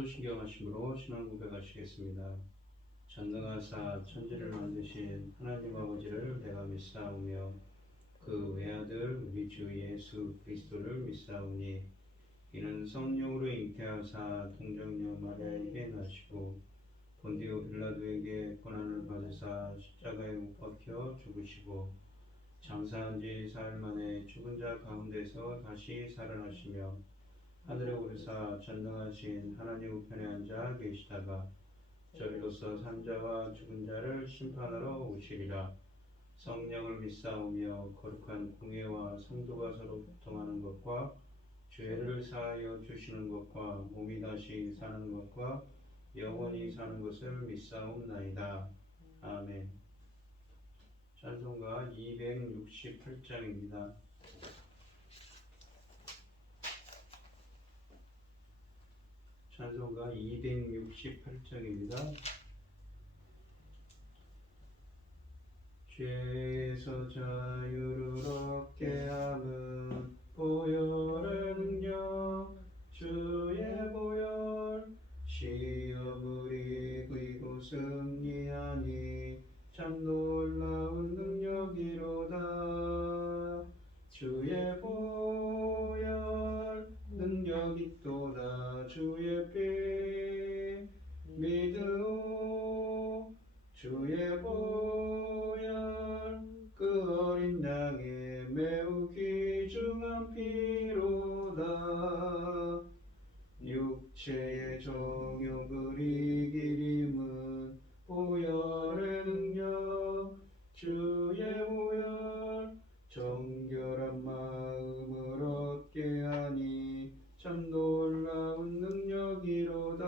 사도신경 하심으로 신앙 고백하시겠습니다. 전능하사 천지를 만드신 하나님 아버지를 내가 믿사오며 그 외아들 우리 주 예수 그리스도를 믿사오니 이는 성령으로 잉태하사 동정녀 마리아에게 나시고 본디오 빌라도에게 고난을 받으사 십자가에 못 박혀 죽으시고 장사한 지 사흘 만에 죽은 자 가운데서 다시 살아나시며 하늘에 오르사 전능하신 하나님 우편에 앉아 계시다가 저리로서 산자와 죽은 자를 심판하러 오시리라. 성령을 믿사오며 거룩한 공회와 성도가 서로 교통하는 것과 죄를 사하여 주시는 것과 몸이 다시 사는 것과 영원히 사는 것을 믿사옵나이다. 아멘. 찬송가 268장입니다. 찬송가 268장입니다. 죄에서 자유를 얻게 함은 보혈의 능력 주의 보혈 시험을 이기고 승리하니 참 놀라운 능력이로다. 주의 보혈 능력이 또다. 주의 피 믿으오. 주의 보혈 그 어린 양의 매우 귀중한 피로다. 육체의 정욕을 이길 힘은 보혈의 능력 주의 보혈 정결한 마음을 얻게 하니 참 놀라운 능력이로다.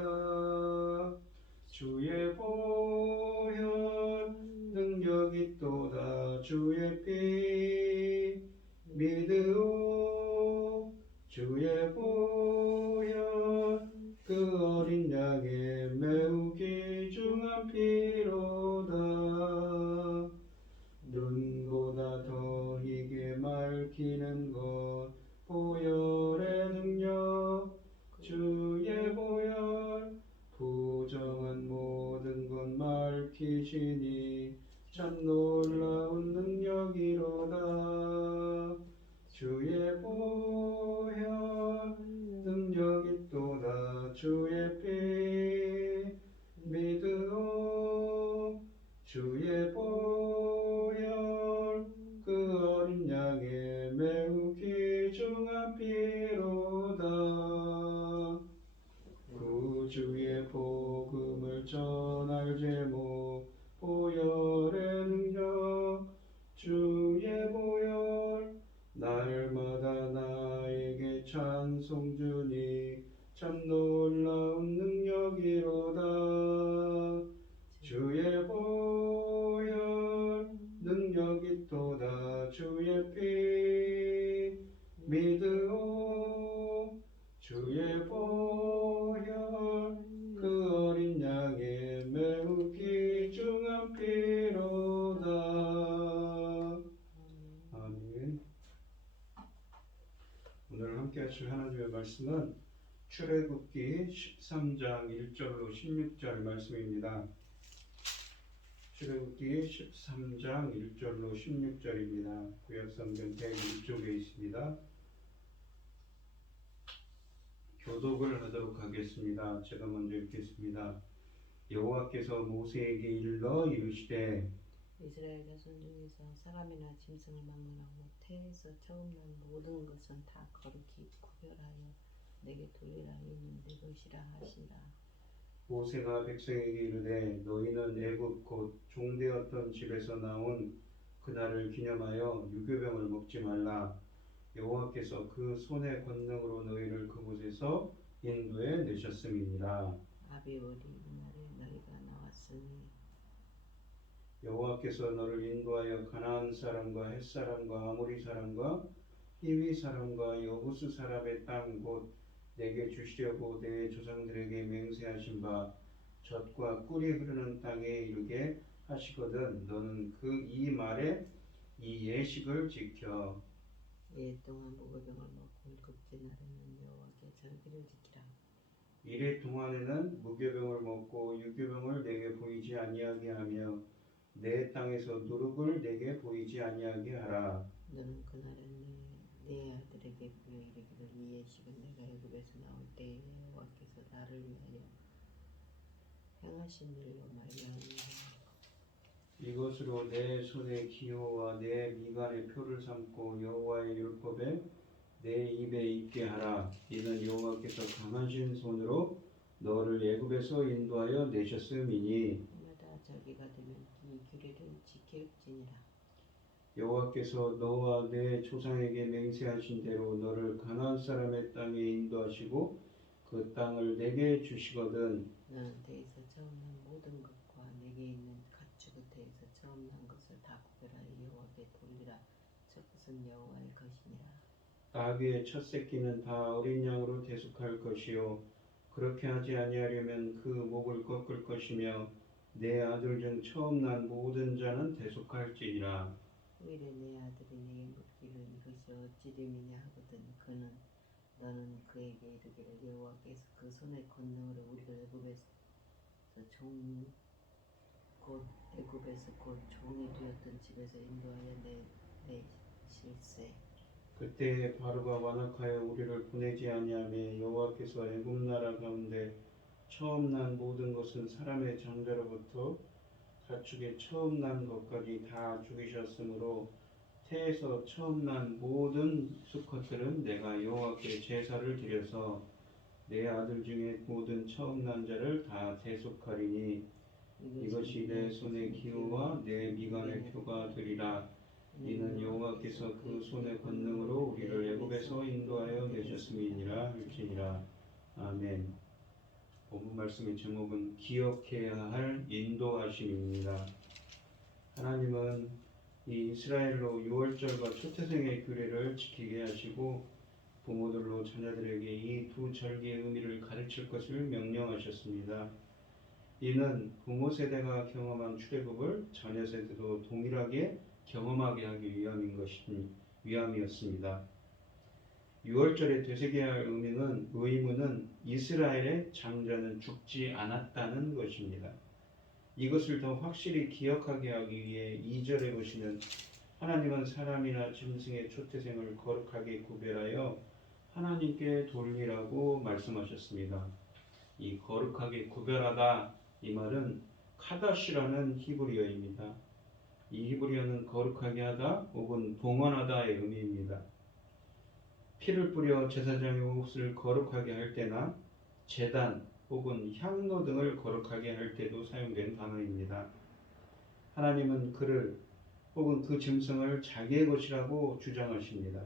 주의 보혈 능력이 또다. 주의 피 믿으오. 주의 보혈 그 어린 양의 매우 귀중한 피로다. 눈보다 더 희게 맑히는 것 보혈의 능력 주의 보혈 부정한 모든 것 맑히시니 참 놀라운 능력이로다. 주의 보혈 능력이 또다. 주의 피 믿으오. 주의 보혈 그 어린 양의 매우 귀중한 피로다. 구주의 복음을 전할 제목 보혈의 능력 주의 보혈 날마다 나에게 찬송 주니 참 놀라운 능력이로다. 주의 보혈 능력이 또다. 주의 피 믿으오. 주의 보혈 그 어린 양의 매우 귀중한 피로다. 아멘. 오늘 함께 하실 하나님의 말씀은 출애굽기 13장 1절로 16절 말씀입니다. 출애굽기 13장 1절로 16절입니다. 구약성경 101쪽에 있습니다. 교독을 하도록 하겠습니다. 제가 먼저 읽겠습니다. 여호와께서 모세에게 일러 이르시되 이스라엘 자손 중에서 사람이나 짐승을 막론하고 태에서 처음 난 모든 것은 다 거룩히 구별하여 내게 돌리라 이는 내 것이라 하시라. 모세가 백성에게 이르되 너희는 애굽 곧 종되었던 집에서 나온 그날을 기념하여 유교병을 먹지 말라. 여호와께서 그 손의 권능으로 너희를 그곳에서 인도해 내셨음이니라. 아비월이 이날에 너희가 나왔으니 여호와께서 너를 인도하여 가나안 사람과 헷 사람과 아모리 사람과 히위 사람과 여부스 사람의 땅 곧 내게 주시려고 내 조상들에게 맹세하신 바 젖과 꿀이 흐르는 땅에 이르게 하시거든 너는 그 이 말에 이 예식을 지켜. 예 동안 무교병을 먹고 일곱째 날에는 여호와께 절기를 지키라. 이래 동안에는 무교병을 먹고 유교병을 내게 보이지 아니하게 하며 내 땅에서 누룩을 내게 보이지 아니하게 하라. 너는 그날에 내 아들에게 보여 이르기를 이 예식은 내가 애굽에서 나올 때에 여호와께서 나를 위하여 행하신 일로 말미암이라. 이것으로 내 손의 기호와 내 미간의 표를 삼고 여호와의 율법에 내 입에 있게 하라. 이는 여호와께서 강하신 손으로 너를 애굽에서 인도하여 내셨음이니 해마다 절기가 되면 이 규례를 지킬지니라. 여호와께서 너와 내 조상에게 맹세하신 대로 너를 가나안 사람의 땅에 인도하시고 그 땅을 내게 주시거든. 너는 태에서 처음 난 모든 것과 내게 있는 가축의 태에서 처음 난 것을 다 구별하여 여호와께 돌리라. 저것은 여호와의 것이니라. 나귀의 첫 새끼는 다 어린 양으로 대속할 것이요 그렇게 하지 아니하려면 그 목을 꺾을 것이며 내 아들 중 처음 난 모든 자는 대속할지니라. 후일에 내 아들이 내게 묻기를 이것이 어찌 됨이냐 하거든 너는 그에게 이르기를 여호와께서 그 손의 권능으로 우리를 애굽에서 곧 종이 되었던 집에서 인도하여 내실세. 그때 바로가 완악하여 우리를 보내지 아니하며 여호와께서 애굽 나라 가운데 처음 난 모든 것은 사람의 장자로부터 가축의 처음 난 것까지 다 죽이셨으므로 태에서 처음 난 모든 수컷들은 내가 여호와께 제사를 드려서 내 아들 중에 모든 처음 난 자를 다 대속하리니 이것이 내 손의 기호와 내 미간의 표가 되리라. 이는 여호와께서 그 손의 권능으로 우리를 애굽에서 인도하여 내셨음이니라 할지니라. 아멘. 본문 말씀의 제목은 기억해야 할 인도하심입니다. 하나님은 이 이스라엘로 유월절과 초태생의 규례를 지키게 하시고 부모들로 자녀들에게 이 두 절기의 의미를 가르칠 것을 명령하셨습니다. 이는 부모 세대가 경험한 출애굽을 자녀 세대도 동일하게 경험하게 하기 위함이었습니다. 유월절에 되새겨야 할 의무는 이스라엘의 장자는 죽지 않았다는 것입니다. 이것을 더 확실히 기억하게 하기 위해 2절에 보시면 하나님은 사람이나 짐승의 초태생을 거룩하게 구별하여 하나님께 돌리라고 말씀하셨습니다. 이 거룩하게 구별하다 이 말은 카다시라는 히브리어입니다. 이 히브리어는 거룩하게 하다 혹은 봉헌하다의 의미입니다. 피를 뿌려 제사장의 옷을 거룩하게 할 때나 제단 혹은 향로 등을 거룩하게 할 때도 사용된 단어입니다. 하나님은 그를 혹은 그 짐승을 자기의 것이라고 주장하십니다.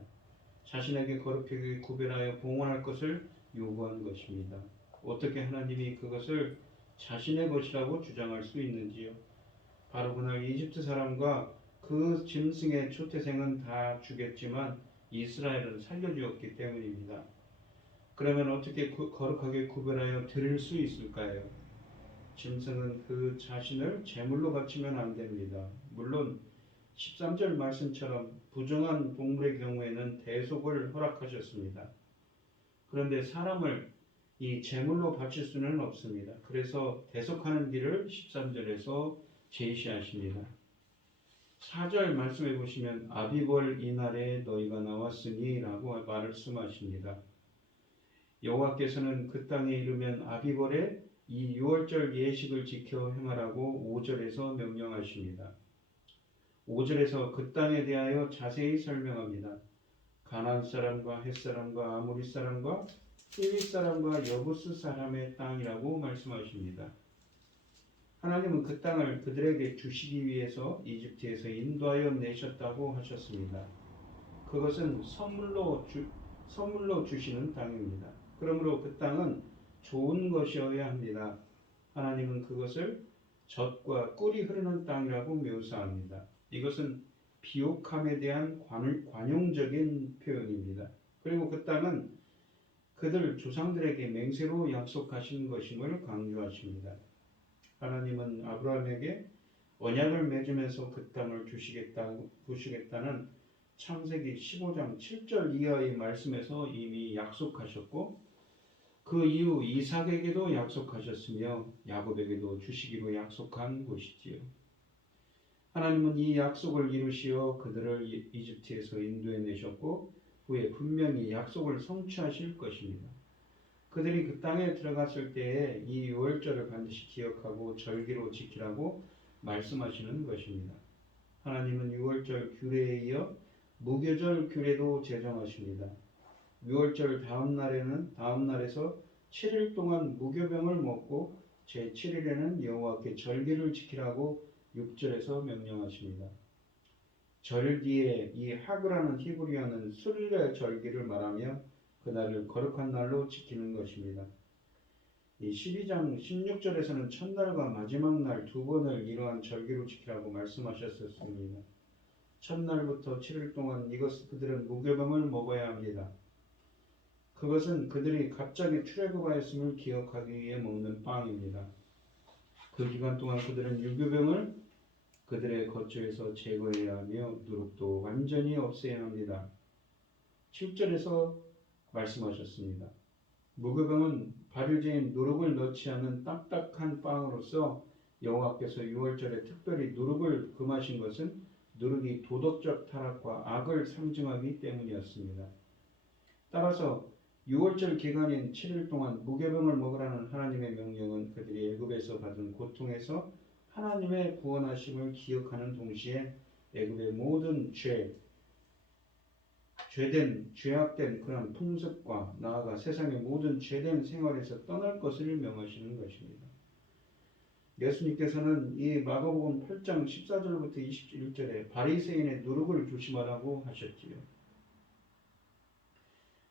자신에게 거룩하게 구별하여 봉헌할 것을 요구한 것입니다. 어떻게 하나님이 그것을 자신의 것이라고 주장할 수 있는지요? 바로 그날 이집트 사람과 그 짐승의 초태생은 다 죽였지만 이스라엘은 살려주었기 때문입니다. 그러면 어떻게 거룩하게 구별하여 드릴 수 있을까요? 짐승은 그 자신을 제물로 바치면 안 됩니다. 물론 13절 말씀처럼 부정한 동물의 경우에는 대속을 허락하셨습니다. 그런데 사람을 이 제물로 바칠 수는 없습니다. 그래서 대속하는 길을 13절에서 제시하십니다. 4절 말씀해 보시면 아비벌 이날에 너희가 나왔으니 라고 말씀하십니다. 여호와께서는 그 땅에 이르면 아비벌에 이 유월절 예식을 지켜 행하라고 5절에서 명령하십니다. 5절에서 그 땅에 대하여 자세히 설명합니다. 가나안 사람과 헷 사람과 아모리 사람과 히윗 사람과 여부스 사람의 땅이라고 말씀하십니다. 하나님은 그 땅을 그들에게 주시기 위해서 이집트에서 인도하여 내셨다고 하셨습니다. 그것은 선물로 주시는 땅입니다. 그러므로 그 땅은 좋은 것이어야 합니다. 하나님은 그것을 젖과 꿀이 흐르는 땅이라고 묘사합니다. 이것은 비옥함에 대한 관용적인 표현입니다. 그리고 그 땅은 그들 조상들에게 맹세로 약속하신 것임을 강조하십니다. 하나님은 아브라함에게 언약을 맺으면서 그 땅을 주시겠다는 창세기 15장 7절 이하의 말씀에서 이미 약속하셨고 그 이후 이삭에게도 약속하셨으며 야곱에게도 주시기로 약속한 곳이지요. 하나님은 이 약속을 이루시어 그들을 이집트에서 인도해 내셨고 후에 분명히 약속을 성취하실 것입니다. 그들이 그 땅에 들어갔을 때에 이 유월절을 반드시 기억하고 절기로 지키라고 말씀하시는 것입니다. 하나님은 유월절 규례에 이어 무교절 규례도 제정하십니다. 유월절 다음 날에서 7일 동안 무교병을 먹고 제7일에는 여호와께 절기를 지키라고 6절에서 명령하십니다. 절기에 이 하그라는 히브리어는 술일의 절기를 말하며 그날을 거룩한 날로 지키는 것입니다. 이 12장 16절에서는 첫날과 마지막 날 두 번을 이러한 절기로 지키라고 말씀하셨었습니다. 첫날부터 7일 동안 그들은 무교병을 먹어야 합니다. 그것은 그들이 갑자기 출애굽하였음을 기억하기 위해 먹는 빵입니다. 그 기간 동안 그들은 유교병을 그들의 거처에서 제거해야 하며 누룩도 완전히 없애야 합니다. 7절에서 말씀하셨습니다. 무교병은 발효제인 누룩을 넣지 않은 딱딱한 빵으로서 여호와께서 유월절에 특별히 누룩을 금하신 것은 누룩이 도덕적 타락과 악을 상징하기 때문이었습니다. 따라서 유월절 기간인 7일 동안 무교병을 먹으라는 하나님의 명령은 그들이 애굽에서 받은 고통에서 하나님의 구원하심을 기억하는 동시에 애굽의 모든 죄악된 그런 풍습과 나아가 세상의 모든 죄된 생활에서 떠날 것을 명하시는 것입니다. 예수님께서는 이 마가복음 8장 14절부터 21절에 바리새인의 누룩을 조심하라고 하셨지요.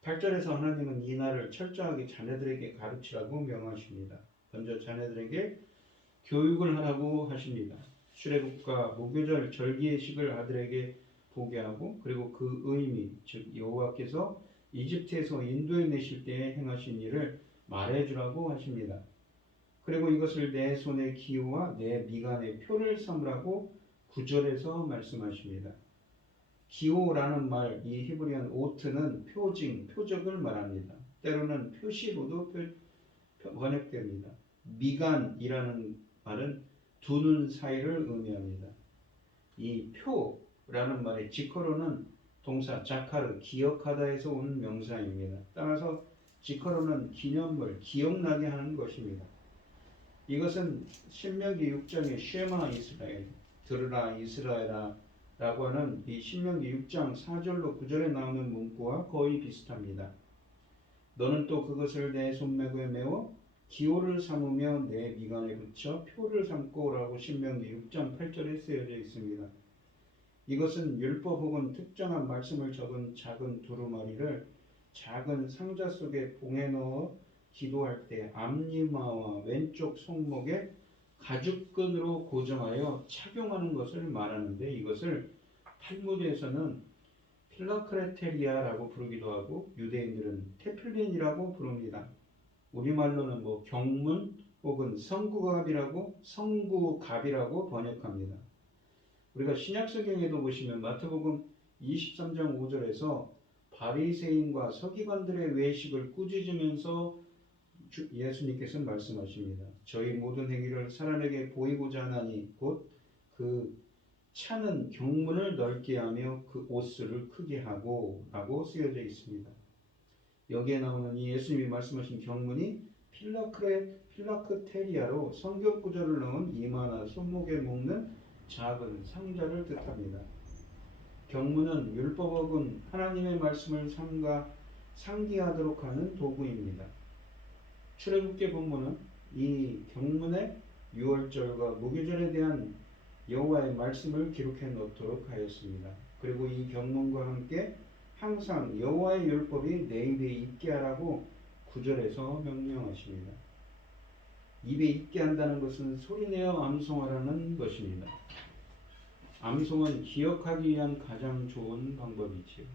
8절에서 하나님은 이 날을 철저하게 자녀들에게 가르치라고 명하십니다. 먼저 자녀들에게 교육을 하라고 하십니다. 출애굽과 무교절 절기의식을 아들에게 보게 하고 그리고 그 의미, 즉 여호와께서 이집트에서 인도해 내실 때에 행하신 일을 말해주라고 하십니다. 그리고 이것을 내 손의 기호와 내 미간의 표를 삼으라고 9절에서 말씀하십니다. 기호라는 말, 이 히브리어는 오트는 표적을 말합니다. 때로는 표시로도 번역됩니다. 미간이라는 말은 두 눈 사이를 의미합니다. 이 표라는 말의 지커로는 동사 자카르, 기억하다에서 온 명사입니다. 따라서 지커로는 기념물, 기억나게 하는 것입니다. 이것은 신명기 6장의 쉐마 이스라엘, 들으라 이스라엘아 라고 하는 이 신명기 6장 4절로 9절에 나오는 문구와 거의 비슷합니다. 너는 또 그것을 내 손목에 메워 기호를 삼으며 내 미간에 붙여 표를 삼고 라고 신명기 6장 8절에 쓰여져 있습니다. 이것은 율법 혹은 특정한 말씀을 적은 작은 두루마리를 작은 상자 속에 봉해 넣어 기도할 때 앞니마와 왼쪽 손목에 가죽끈으로 고정하여 착용하는 것을 말하는데 이것을 탈무드에서는 필라크레테리아라고 부르기도 하고 유대인들은 테필린이라고 부릅니다. 우리말로는 경문 혹은 성구갑이라고 번역합니다. 우리가 신약성경에도 보시면 마태복음 23장 5절에서 바리새인과 서기관들의 외식을 꾸짖으면서 예수님께서 말씀하십니다. 저희 모든 행위를 사람에게 보이고자 하나니 곧 그 차는 경문을 넓게 하며 그 옷수를 크게 하고 라고 쓰여져 있습니다. 여기에 나오는 이 예수님이 말씀하신 경문이 필라크테리아로 성경 구절을 넣은 이마나 손목에 묶는 작은 상자를 뜻합니다. 경문은 율법 혹은 하나님의 말씀을 상기하도록 하는 도구입니다. 출애굽기 본문은 이 경문에 유월절과 무교절에 대한 여호와의 말씀을 기록해 놓도록 하였습니다. 그리고 이 경문과 함께 항상 여호와의 율법이 내 입에 있게 하라고 9절에서 명령하십니다. 입에 있게 한다는 것은 소리내어 암송하라는 것입니다. 암송은 기억하기 위한 가장 좋은 방법이지요.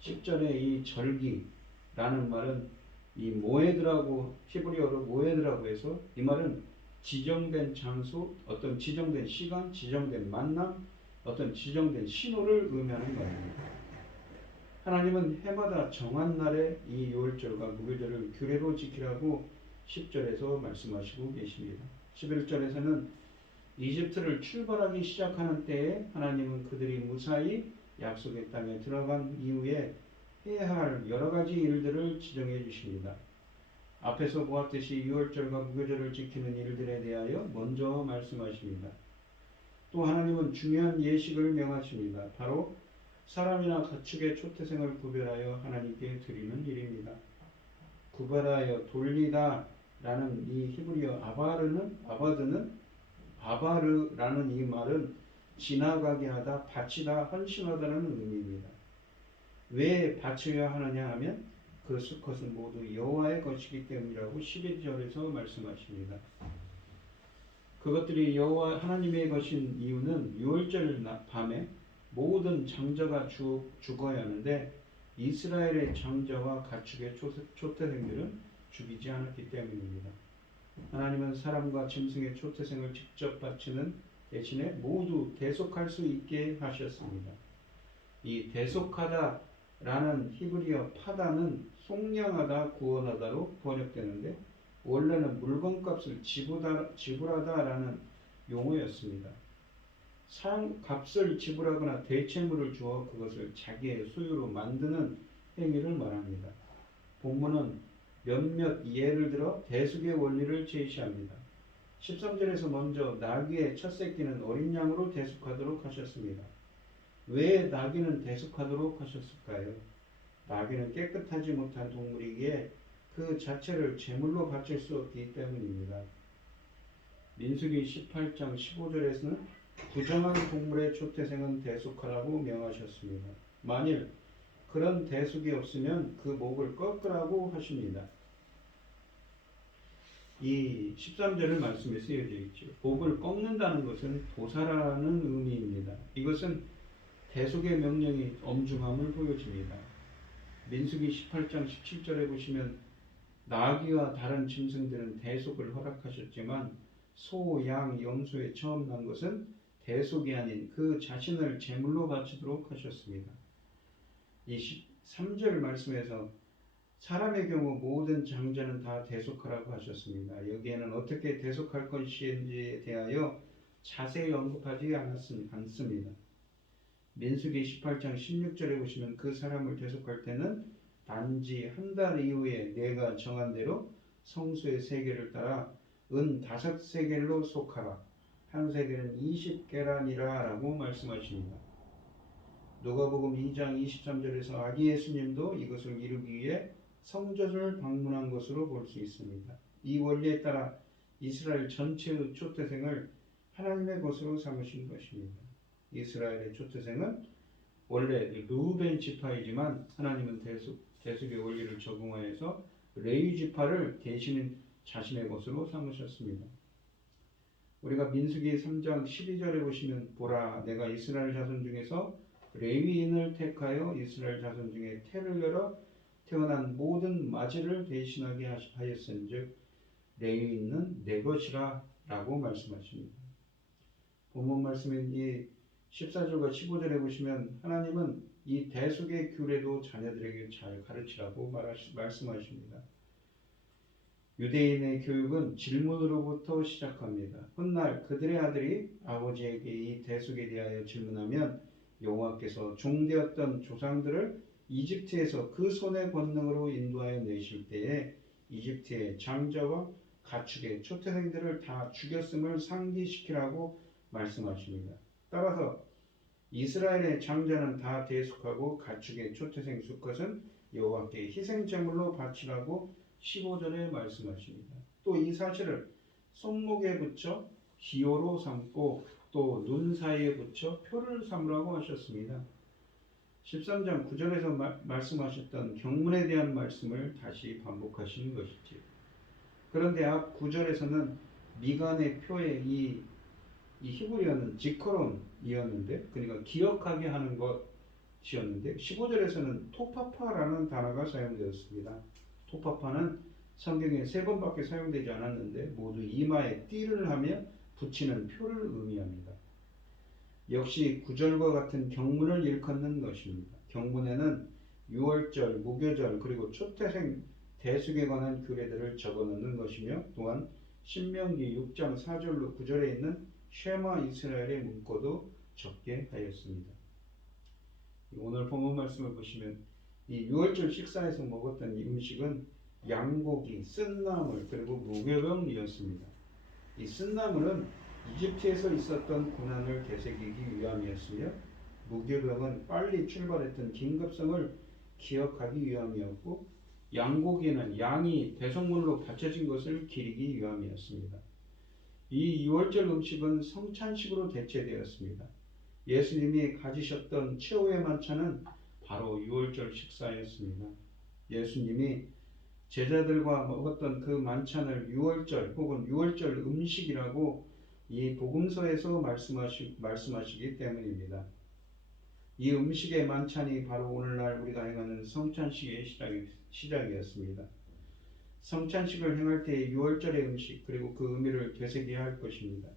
10절에 이 절기라는 말은 이 모에드라고 히브리어로 모에드라고 해서 이 말은 지정된 장소, 어떤 지정된 시간, 지정된 만남, 어떤 지정된 신호를 의미하는 말입니다. 하나님은 해마다 정한 날에 이 유월절과 무교절을 규례로 지키라고 10절에서 말씀하시고 계십니다. 11절에서는 이집트를 출발하기 시작하는 때에 하나님은 그들이 무사히 약속의 땅에 들어간 이후에 해야 할 여러 가지 일들을 지정해 주십니다. 앞에서 보았듯이 유월절과 무교절을 지키는 일들에 대하여 먼저 말씀하십니다. 또 하나님은 중요한 예식을 명하십니다. 바로 사람이나 가축의 초태생을 구별하여 하나님께 드리는 일입니다. 구별하여 돌리다 라는 이 히브리어 아바르라는 이 말은 지나가게 하다, 바치다, 헌신하다는 의미입니다. 왜 바쳐야 하느냐 하면 그 수컷은 모두 여호와의 것이기 때문이라고 11절에서 말씀하십니다. 그것들이 여호와 하나님의 것인 이유는 유월절 밤에 모든 장자가 죽어야 하는데 이스라엘의 장자와 가축의 초태생들은 죽이지 않았기 때문입니다. 하나님은 사람과 짐승의 초태생을 직접 바치는 대신에 모두 대속할 수 있게 하셨습니다. 이 대속하다라는 히브리어 파다는 속량하다, 구원하다로 번역되는데 원래는 물건값을 지불하다라는 용어였습니다. 값을 지불하거나 대체물을 주어 그것을 자기의 소유로 만드는 행위를 말합니다. 본문은 몇몇 예를 들어 대속의 원리를 제시합니다. 13절에서 먼저 나귀의 첫 새끼는 어린 양으로 대속하도록 하셨습니다. 왜 나귀는 대속하도록 하셨을까요? 나귀는 깨끗하지 못한 동물이기에 그 자체를 제물로 바칠 수 없기 때문입니다. 민수기 18장 15절에서는 부정한 동물의 초태생은 대속하라고 명하셨습니다. 만일 그런 대속이 없으면 그 목을 꺾으라고 하십니다. 이 13절의 말씀에 쓰여져 있죠. 목을 꺾는다는 것은 도살하는 의미입니다. 이것은 대속의 명령이 엄중함을 보여줍니다. 민수기 18장 17절에 보시면 나귀와 다른 짐승들은 대속을 허락하셨지만 소, 양, 염소에 처음 난 것은 대속이 아닌 그 자신을 제물로 바치도록 하셨습니다. 이 13절 말씀에서 사람의 경우 모든 장자는 다 대속하라고 하셨습니다. 여기에는 어떻게 대속할 것인지에 대하여 자세히 언급하지 않습니다. 민수기 18장 16절에 보시면 그 사람을 대속할 때는 단지 한 달 이후에 내가 정한 대로 성수의 세겔을 따라 은 5세겔로 속하라. 한 세겔은 20게란이라 라고 말씀하십니다. 누가복음 2장 23절에서 아기 예수님도 이것을 이루기 위해 성전을 방문한 것으로 볼 수 있습니다. 이 원리에 따라 이스라엘 전체의 초태생을 하나님의 것으로 삼으신 것입니다. 이스라엘의 초태생은 원래 르우벤 지파이지만 하나님은 대속의 원리를 적용하여서 레위 지파를 대신 자신의 것으로 삼으셨습니다. 우리가 민수기 3장 12절에 보시면 보라 내가 이스라엘 자손 중에서 레위인을 택하여 이스라엘 자손 중에 태를 열어 태어난 모든 마지를 대신하게 하였은즉 레위인은 내 것이라 라고 말씀하십니다. 본문 말씀인 이 14절과 15절에 보시면 하나님은 이 대속의 규례도 자녀들에게 잘 가르치라고 말씀하십니다. 유대인의 교육은 질문으로부터 시작합니다. 훗날 그들의 아들이 아버지에게 이 대속에 대하여 질문하면 여호와께서 종되었던 조상들을 이집트에서 그 손의 권능으로 인도하여 내실 때에 이집트의 장자와 가축의 초태생들을 다 죽였음을 상기시키라고 말씀하십니다. 따라서 이스라엘의 장자는 다 대속하고 가축의 초태생 수컷은 여호와께 희생제물로 바치라고 15절에 말씀하십니다. 또 이 사실을 손목에 붙여 기호로 삼고 또 눈 사이에 붙여 표를 삼으라고 하셨습니다. 13장 9절에서 말씀하셨던 경문에 대한 말씀을 다시 반복하시는 것이지요. 그런데 앞 9절에서는 미간의 표에 이 히브리어는 지커론이었는데 그러니까 기억하게 하는 것이었는데 15절에서는 토파파라는 단어가 사용되었습니다. 토파파는 성경에 3번밖에 사용되지 않았는데 모두 이마에 띠를 하며 붙이는 표를 의미합니다. 역시 9절과 같은 경문을 일컫는 것입니다. 경문에는 유월절, 무교절 그리고 초태생 대속에 관한 규례들을 적어놓는 것이며 또한 신명기 6장 4절로 9절에 있는 쉐마 이스라엘의 문구도 적게 하였습니다. 오늘 본문 말씀을 보시면 이 유월절 식사에서 먹었던 이 음식은 양고기, 쓴나물 그리고 무교병이었습니다. 이 쓴나물은 이집트에서 있었던 고난을 되새기기 위함이었으며 무교병은 빨리 출발했던 긴급성을 기억하기 위함이었고 양고기는 양이 대성물로 바쳐진 것을 기리기 위함이었습니다. 이 유월절 음식은 성찬식으로 대체되었습니다. 예수님이 가지셨던 최후의 만찬은 바로 유월절 식사였습니다. 예수님이 제자들과 먹었던 그 만찬을 유월절 혹은 유월절 음식이라고 이 복음서에서 말씀하시기 때문입니다. 이 음식의 만찬이 바로 오늘날 우리가 행하는 성찬식의 시작이었습니다. 성찬식을 행할 때의 유월절의 음식 그리고 그 의미를 되새겨야 할 것입니다.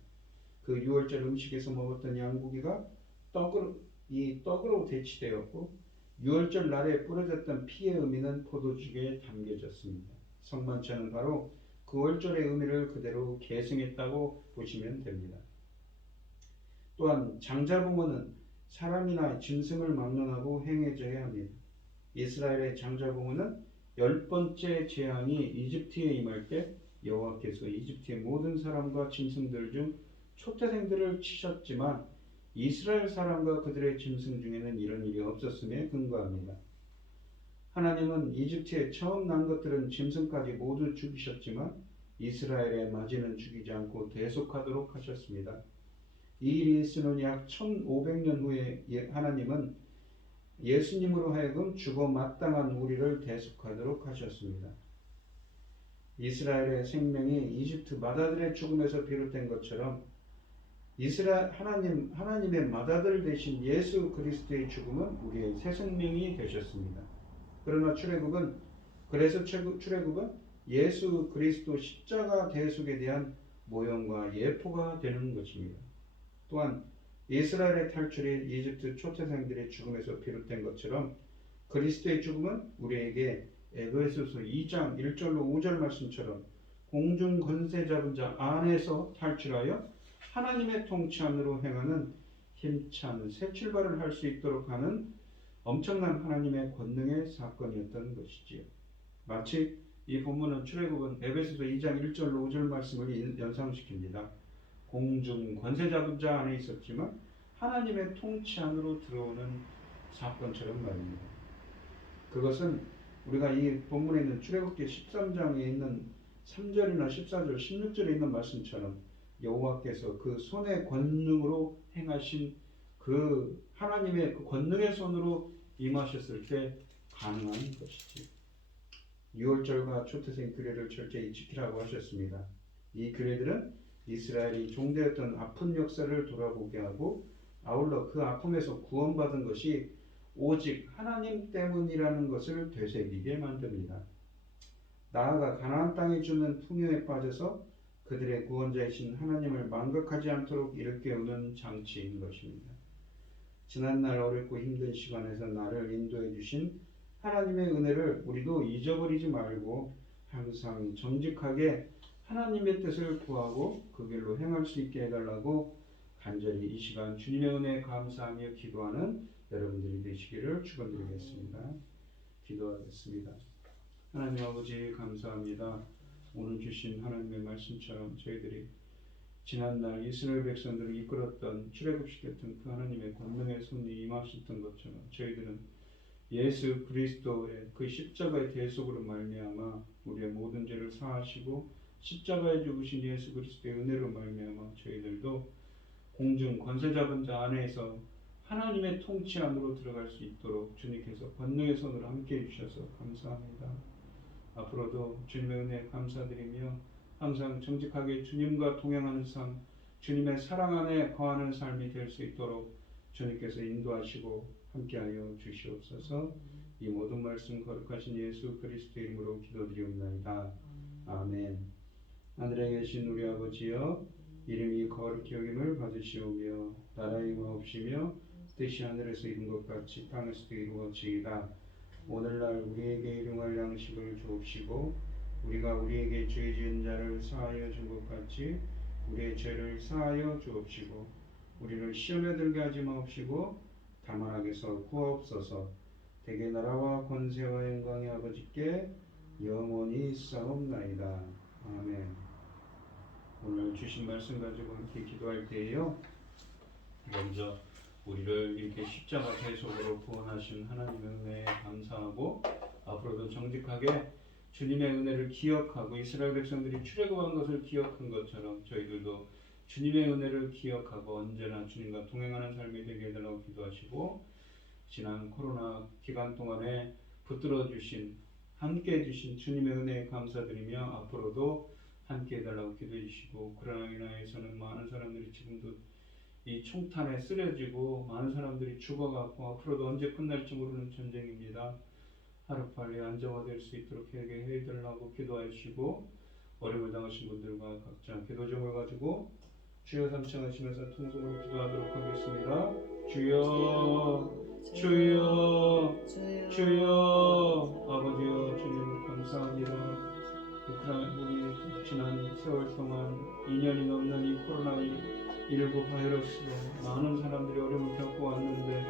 그 유월절 음식에서 먹었던 양고기가 떡으로 대치되었고 유월절 날에 뿌려졌던 피의 의미는 포도주에 담겨졌습니다. 성만찬은 바로 그 월절의 의미를 그대로 계승했다고 보시면 됩니다. 또한 장자봉헌은 사람이나 짐승을 막론하고 행해져야 합니다. 이스라엘의 장자봉헌은 10번째 재앙이 이집트에 임할 때 여호와께서 이집트의 모든 사람과 짐승들 중 초태생들을 치셨지만 이스라엘 사람과 그들의 짐승 중에는 이런 일이 없었음에 근거합니다. 하나님은 이집트에 처음 난 것들은 짐승까지 모두 죽이셨지만 이스라엘의 마지는 죽이지 않고 대속하도록 하셨습니다. 이 일이 있은 약 1500년 후에 하나님은 예수님으로 하여금 죽어 마땅한 우리를 대속하도록 하셨습니다. 이스라엘의 생명이 이집트 마다들의 죽음에서 비롯된 것처럼 하나님의 맏아들 되신 예수 그리스도의 죽음은 우리의 새 생명이 되셨습니다. 그러나 출애굽은 예수 그리스도 십자가 대속에 대한 모형과 예포가 되는 것입니다. 또한 이스라엘의 탈출이 이집트 초태생들의 죽음에서 비롯된 것처럼 그리스도의 죽음은 우리에게 에베소서 2장 1절로 5절 말씀처럼 공중 권세 잡은 자 안에서 탈출하여 하나님의 통치 안으로 행하는 힘찬 새 출발을 할 수 있도록 하는 엄청난 하나님의 권능의 사건이었던 것이지요. 마치 이 본문은 출애굽은 에베소서 2장 1절로 5절 말씀을 연상시킵니다. 공중 권세 잡은 자 안에 있었지만 하나님의 통치 안으로 들어오는 사건처럼 말입니다. 그것은 우리가 이 본문에 있는 출애굽기 13장에 있는 3절이나 14절, 16절에 있는 말씀처럼 여호와께서 그 손의 권능으로 행하신 그 하나님의 그 권능의 손으로 임하셨을 때 가능한 것이지. 유월절과 초태생 규례를 철저히 지키라고 하셨습니다. 이 규례들은 이스라엘이 종되었던 아픈 역사를 돌아보게 하고 아울러 그 아픔에서 구원받은 것이 오직 하나님 때문이라는 것을 되새기게 만듭니다. 나아가 가나안 땅에 주는 풍요에 빠져서 그들의 구원자이신 하나님을 망각하지 않도록 일깨우는 장치인 것입니다. 지난날 어렵고 힘든 시간에서 나를 인도해 주신 하나님의 은혜를 우리도 잊어버리지 말고 항상 정직하게 하나님의 뜻을 구하고 그 길로 행할 수 있게 해달라고 간절히 이 시간 주님의 은혜에 감사하며 기도하는 여러분들이 되시기를 축원드리겠습니다. 기도하겠습니다. 하나님 아버지 감사합니다. 오늘 주신 하나님의 말씀처럼 저희들이 지난날 이스라엘 백성들을 이끌었던 출애굽시켰던 그 하나님의 권능의 손이 임하셨던 것처럼 저희들은 예수 그리스도의 그 십자가의 대속으로 말미암아 우리의 모든 죄를 사하시고 십자가에 죽으신 예수 그리스도의 은혜로 말미암아 저희들도 공중 권세 잡은 자 안에서 하나님의 통치 안으로 들어갈 수 있도록 주님께서 권능의 손으로 함께해 주셔서 감사합니다. 앞으로도 주님의 은혜에 감사드리며 항상 정직하게 주님과 동행하는 삶, 주님의 사랑 안에 거하는 삶이 될 수 있도록 주님께서 인도하시고 함께하여 주시옵소서. 이 모든 말씀 거룩하신 예수 그리스도의 이름으로 기도드리옵나이다. 아멘. 하늘에 계신 우리 아버지여, 이름이 거룩히 여김을 받으시오며 나라의 마옵시며 뜻이 하늘에서 이룬 것 같이 땅에서도 이루어지이다. 오늘날 우리에게 일용할 양식을 주옵시고 우리가 우리에게 죄 지은 자를 사하여 준 것 같이 우리의 죄를 사하여 주옵시고 우리를 시험에 들게 하지 마옵시고 다만 악에서 구하옵소서. 대개 나라와 권세와 영광이 아버지께 영원히 있사옵나이다. 아멘. 오늘 주신 말씀 가지고 함께 기도할 때에요, 먼저 우리를 이렇게 십자가 대속으로 구원하신 하나님의 은혜에 감사하고 앞으로도 정직하게 주님의 은혜를 기억하고 이스라엘 백성들이 출애굽한 것을 기억한 것처럼 저희들도 주님의 은혜를 기억하고 언제나 주님과 동행하는 삶이 되게 해달라고 기도하시고, 지난 코로나 기간 동안에 붙들어 주신, 함께 해주신 주님의 은혜에 감사드리며 앞으로도 함께 해달라고 기도해 주시고, 우크라이나에서는 많은 사람들이 지금도 이 총탄에 쓰러지고 많은 사람들이 죽어가고 앞으로도 언제 끝날지 모르는 전쟁입니다. 하루빨리 안정화될 수 있도록 해달라고 기도하시고, 어려움을 당하신 분들과 각자 기도 제목을 가지고 주여 삼창하시면서 통성으로 기도하도록 하겠습니다. 주여, 주여, 주여. 아버지여, 주님 감사합니다. 우리 지난 세월 동안 2년이 넘는 이 코로나19 바이러스로 많은 사람들이 어려움을 겪고 왔는데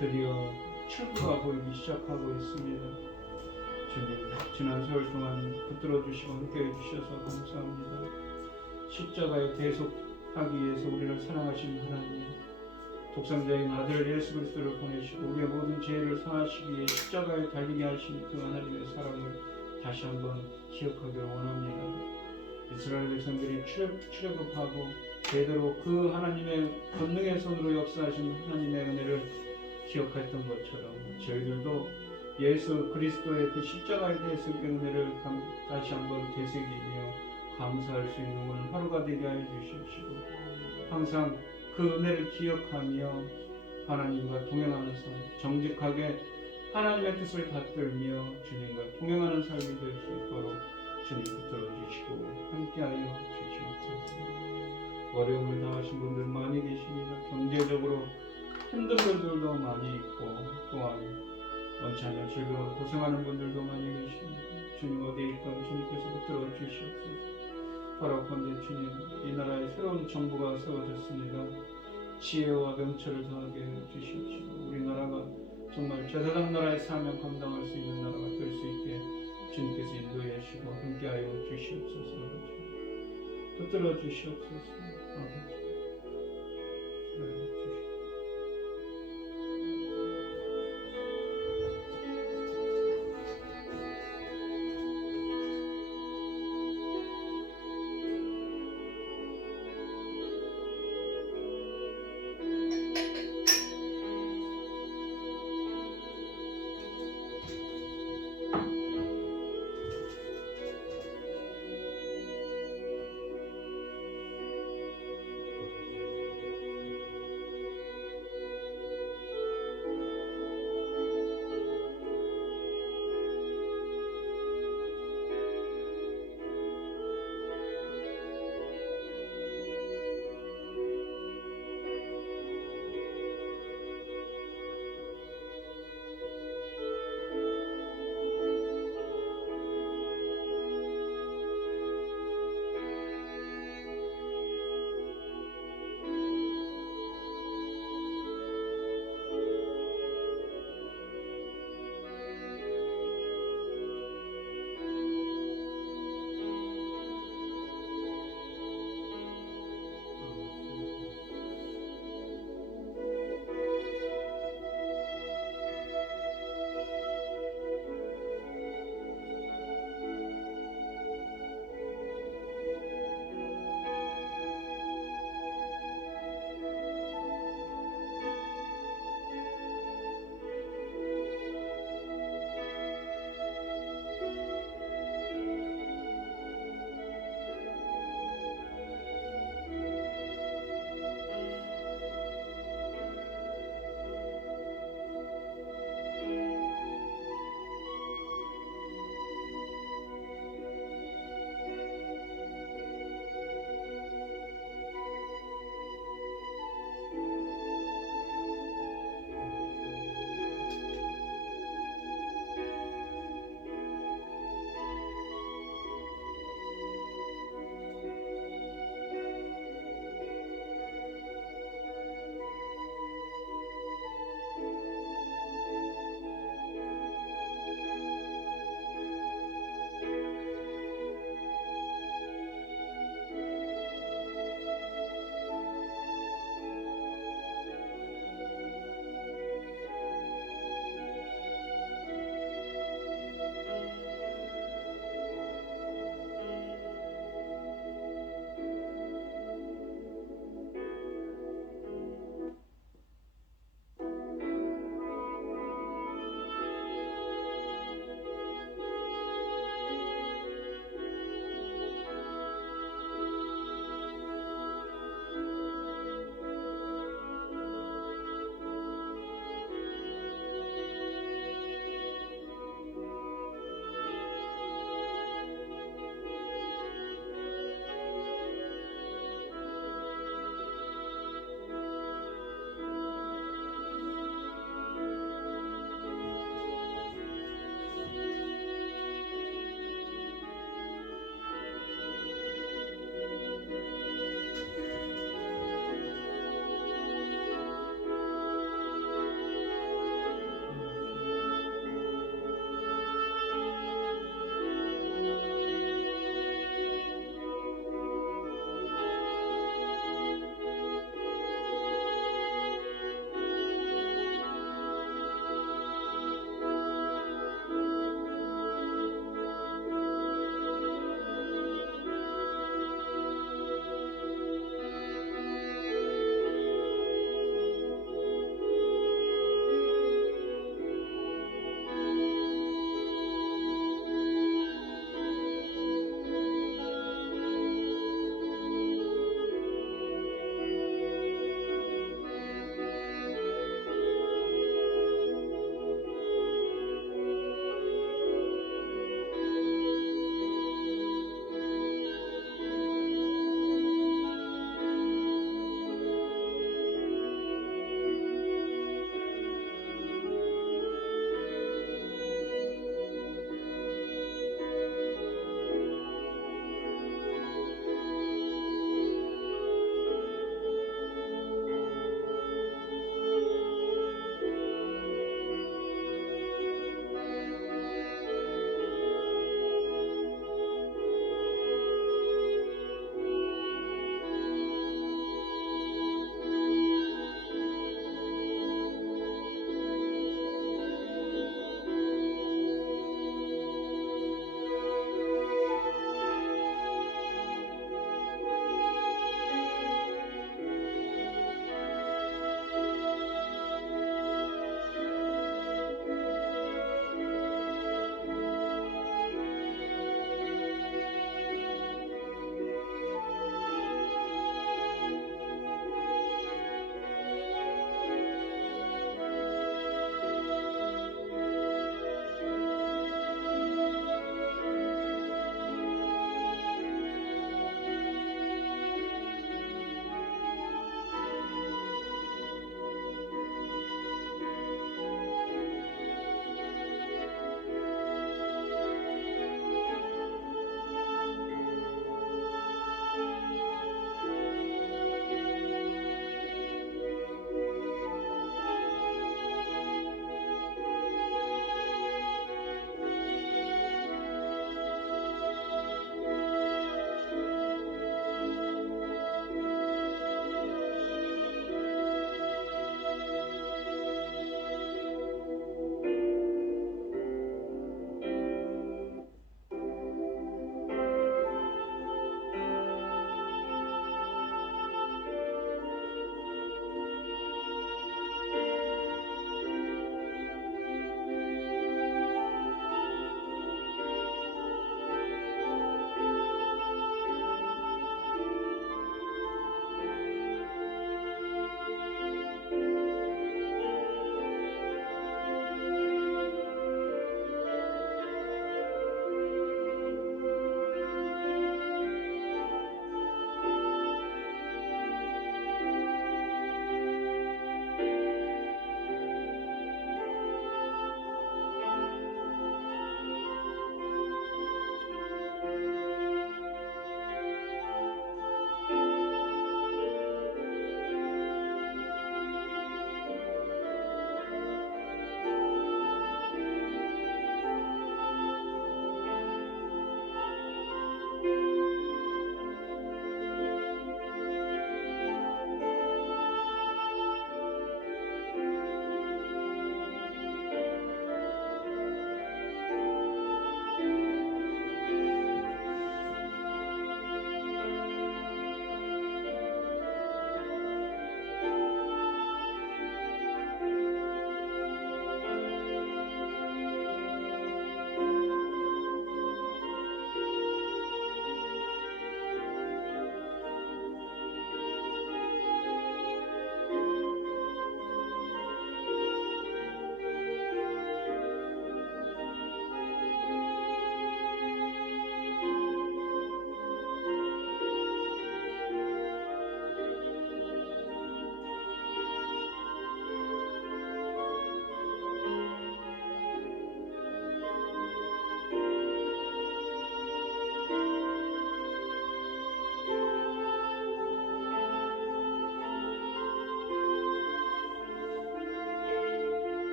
드디어 출구가 보이기 시작하고 있습니다. 주님, 지난 세월 동안 붙들어 주시고 함께 해주셔서 감사합니다. 십자가에 대속하기 위해서 우리를 사랑하신 하나님, 독생자인 아들 예수 그리스도를 보내시고 우리의 모든 죄를 사하시기 위해 십자가에 달리게 하신 그 하나님의 사랑을 다시 한번 기억하기를 원합니다. 이스라엘 백성들이 출애굽하고 제대로 그 하나님의 권능의 손으로 역사하신 하나님의 은혜를 기억했던 것처럼 저희들도 예수 그리스도의 그 십자가에 대해서 그 은혜를 다시 한번 되새기며 감사할 수 있는 오늘 하루가 되게 하여 주십시오. 항상 그 은혜를 기억하며 하나님과 동행하는 삶, 정직하게 하나님의 뜻을 받들며 주님과 동행하는 삶이 될 수 있도록 주님 붙들어 주시고 함께하여 주시옵소서. 어려움을 당하신 분들 많이 계십니다. 경제적으로 힘든 분들도 많이 있고 또한 원치 않는 질병으로 고생하는 분들도 많이 계십니다. 주님 어디에 있건 주님께서 붙들어 주시옵소서. 바라건대 주님, 이 나라에 새로운 정부가 세워졌습니다. 지혜와 명철을 더하게 해주십시오. 우리나라가 정말 제사장 나라의 사명 감당할 수 있는 나라가 될 수 있게 주님께서 인도해 주시고 함께하여 주시옵소서. 아버지, 붙들어 주시옵소서. 아버지,